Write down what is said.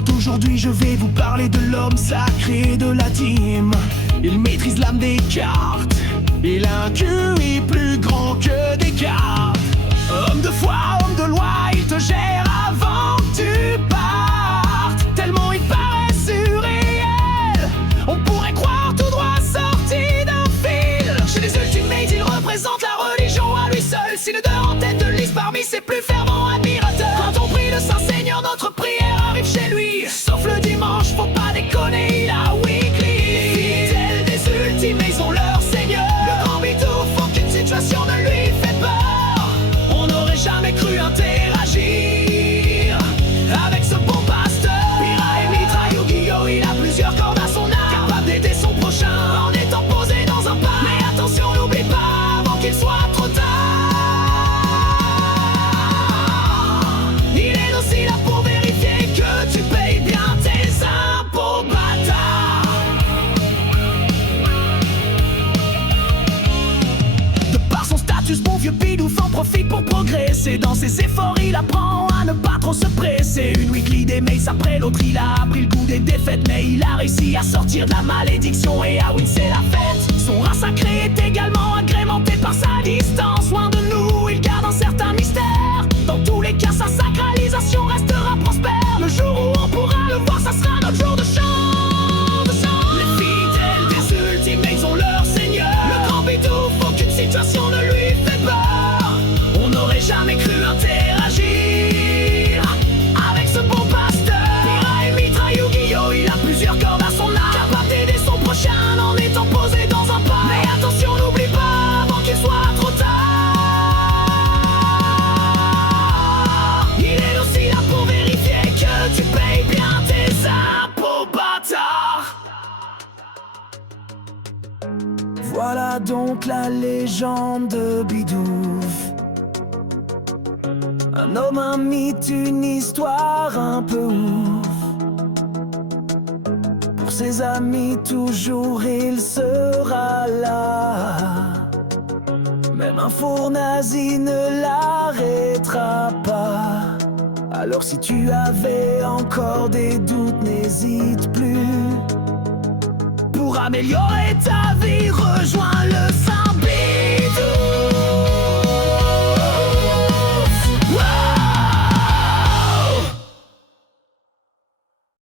présente aujourd'hui, je vais vous parler de l'homme sacré de la team. Il maîtrise l'âme des cartes, il a un QI plus grand que des cartes. Homme de foi, homme de loi, il te gère avant que tu partes. Tellement il paraît surréel, on pourrait croire tout droit sorti d'un film. Chez les Ultimates, il représente la religion à lui seul. Si le deux en tête de liste parmi ses plus fervents admirateurs. Quand on prie le Saint-Seigneur, notre prière arrive chez lui. Sauf le dimanche, faut pas déconner, il a weekly. Les fidèles des Ultimates ont leur Seigneur. Le grand bitouf, aucune situation ne lui fait peur. On n'aurait jamais cru interagir avec ce bon pasteur. Pira et Mitra Yu-Gi-Oh, il a plusieurs cordes à son arc, capable d'aider son prochain en étant posé dans un parc. Mais attention, n'oublie pas avant qu'il soit trop tard. Il est aussi là pour vérifier que tu payes bien tes impôts, bâtard. De par son statut, ce bon vieux bidouf en profite pour progresser. Dans ses efforts, il apprend à ne pas trop se presser. Une weekly des mails après l'autre, il a appris le goût des défaites. Mais il a réussi à sortir de la malédiction et à win, c'est la fête. Son rat sacré est également agrémenté par sa distance. Loin de nous, il garde un certain mystère. Dans tous les cas, sa sacralisation restera prospère. Le jour où on pourra le voir, ça sera notre jour de chant, de chant. Les fidèles des Ultimates ont leur Seigneur. Le grand bitouf, aucune situation ne lui fait peur. On n'aurait jamais cru interagir avec ce bon pasteur. Pira et Mitra Yu-Gi-Oh, il a plusieurs cordes à son arc, capable d'aider son prochain en étant posé dans un parc. Mais attention, n'oublie pas avant qu'il soit trop tard. Il est aussi là pour vérifier que tu payes bien tes impôts, bâtard. Voilà donc la légende de Bidouf. Un homme, un mythe, une histoire un peu ouf. Pour ses amis toujours il sera là. Même un four nazi ne l'arrêtera pas. Alors si tu avais encore des doutes, n'hésite plus. Pour améliorer ta vie, rejoins le Saint.